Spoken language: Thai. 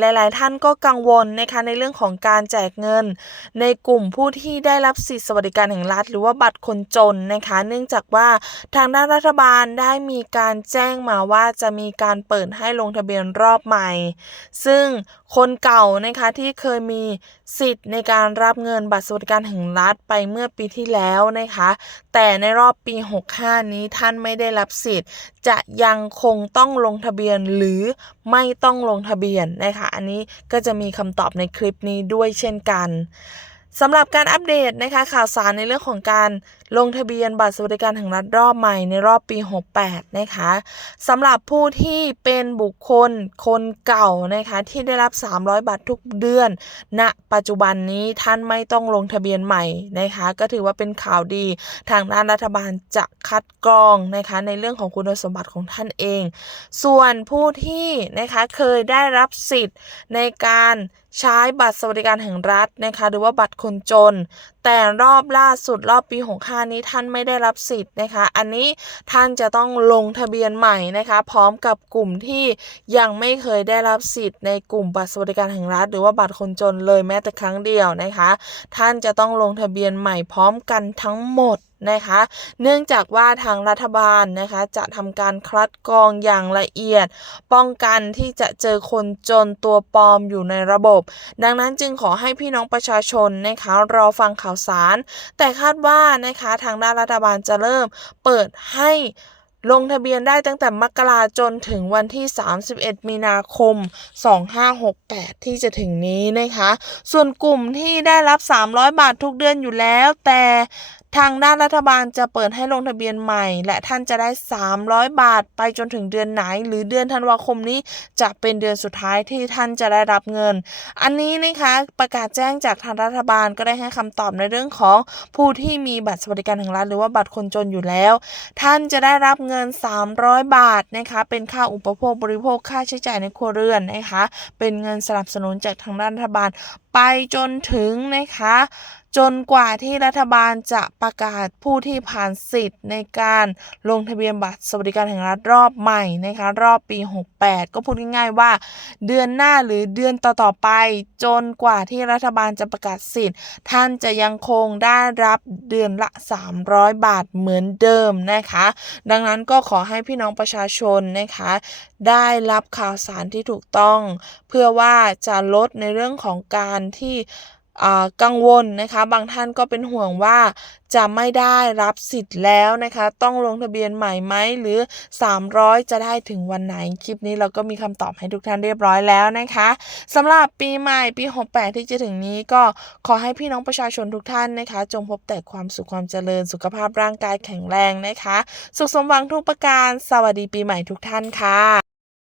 หลาย ๆ ท่านก็กังวลนะคะในเรื่องของการแจกเงิน ในกลุ่มผู้ที่ได้รับสิทธิสวัสดิการแห่งรัฐ หรือว่าบัตรคนจนนะคะ เนื่องจากว่าทางด้านรัฐบาลได้มีการแจ้งมาว่าจะมีการเปิดให้ลงทะเบียนรอบใหม่ ซึ่ง คนเก่านะคะที่เคยมีสิทธิ์ในการรับเงินบัตรสวัสดิการแห่งรัฐไปเมื่อปีที่แล้วนะคะ แต่ในรอบปี 65 นี้ท่านไม่ได้รับสิทธิ์ จะยังคงต้องลงทะเบียนหรือไม่ต้องลงทะเบียนนะคะ อันนี้ก็จะมีคำตอบในคลิปนี้ด้วยเช่นกัน สำหรับการอัปเดตนะคะข่าวสารในเรื่องของการลงทะเบียนบัตรสวัสดิการแห่งรัฐรอบใหม่ในรอบปี 68 นะคะสำหรับผู้ที่เป็นบุคคลคนเก่านะคะที่ได้รับ 300 บาททุกเดือนณปัจจุบันนี้ท่านไม่ต้องลงทะเบียนใหม่นะคะก็ถือว่าเป็นข่าวดี ทางด้านรัฐบาลจะคัดกรองนะคะในเรื่องของคุณสมบัติของท่านเอง ส่วนผู้ที่นะคะเคยได้รับสิทธิ์ในการใช้บัตรสวัสดิการแห่งรัฐนะคะหรือว่าบัตรคนจน แต่รอบล่าสุดรอบปี65นี้ท่านไม่ได้รับสิทธิ์นะคะ อันนี้ท่านจะต้องลงทะเบียนใหม่นะคะ พร้อมกับกลุ่มที่ยังไม่เคยได้รับสิทธิ์ในกลุ่มบัตรสวัสดิการแห่งรัฐ หรือว่าบัตรคนจนเลยแม้แต่ครั้งเดียวนะคะ ท่านจะต้องลงทะเบียนใหม่พร้อมกันทั้งหมดนะคะ เนื่องจากว่าทางรัฐบาลนะคะจะทำการคัดกรองอย่างละเอียด ป้องกันที่จะเจอคนจนตัวปลอมอยู่ในระบบ ดังนั้นจึงขอให้พี่น้องประชาชนนะคะรอฟังข่าวสาร แต่คาดว่านะคะทางด้านรัฐบาลจะเริ่มเปิดให้ลงทะเบียนได้ตั้งแต่มกราจนถึงวันที่ 31 มีนาคม 2568 ที่จะถึงนี้นะคะ ส่วนกลุ่มที่ได้รับ 300 บาททุกเดือนอยู่แล้ว แต่ ทางด้านรัฐบาลจะเปิดให้ลงทะเบียนใหม่ และท่านจะได้ 300 บาทไปจนถึงเดือนไหน หรือเดือนธันวาคมนี้จะเป็นเดือนสุดท้ายที่ท่านจะได้รับเงิน อันนี้นะคะประกาศแจ้งจากทางรัฐบาลก็ได้ให้คำตอบในเรื่องของผู้ที่มีบัตรสวัสดิการแห่งรัฐหรือว่าบัตรคนจนอยู่แล้ว ท่านจะได้รับเงิน 300 บาทนะคะเป็นค่าอุปโภคบริโภคค่าใช้จ่ายในครัวเรือนนะคะเป็นเงินสนับสนุนจากทางด้านรัฐบาลไปจนถึงนะคะ จนกว่าที่รัฐบาลจะประกาศผู้ที่ผ่านสิทธิ์ในการลงทะเบียนบัตรสวัสดิการแห่งรัฐรอบใหม่นะคะรอบปี 68 ก็พูดง่ายๆว่า เดือนหน้าหรือเดือนต่อๆไป จนกว่าที่รัฐบาลจะประกาศสิทธิ์ ท่านจะยังคงได้รับเดือนละ 300 บาทเหมือนเดิมนะคะ ดังนั้นก็ขอให้พี่น้องประชาชนนะคะ ได้รับข่าวสารที่ถูกต้อง เพื่อว่าจะลดในเรื่องของการที่ กังวลนะคะ บางท่านก็เป็นห่วงว่าจะไม่ได้รับสิทธิ์แล้วนะคะ ต้องลงทะเบียนใหม่ไหมหรือ 300 จะได้ถึงวันไหนคลิปนี้เราก็มีคำตอบให้ทุกท่านเรียบร้อยแล้วนะคะสำหรับปีใหม่ปี 68 ที่จะถึงนี้ก็ขอให้พี่น้องประชาชนทุกท่านนะคะ จงพบแต่ความสุขความเจริญสุขภาพร่างกายแข็งแรงนะคะ สุขสมหวังทุกประการ สวัสดีปีใหม่ทุกท่านค่ะ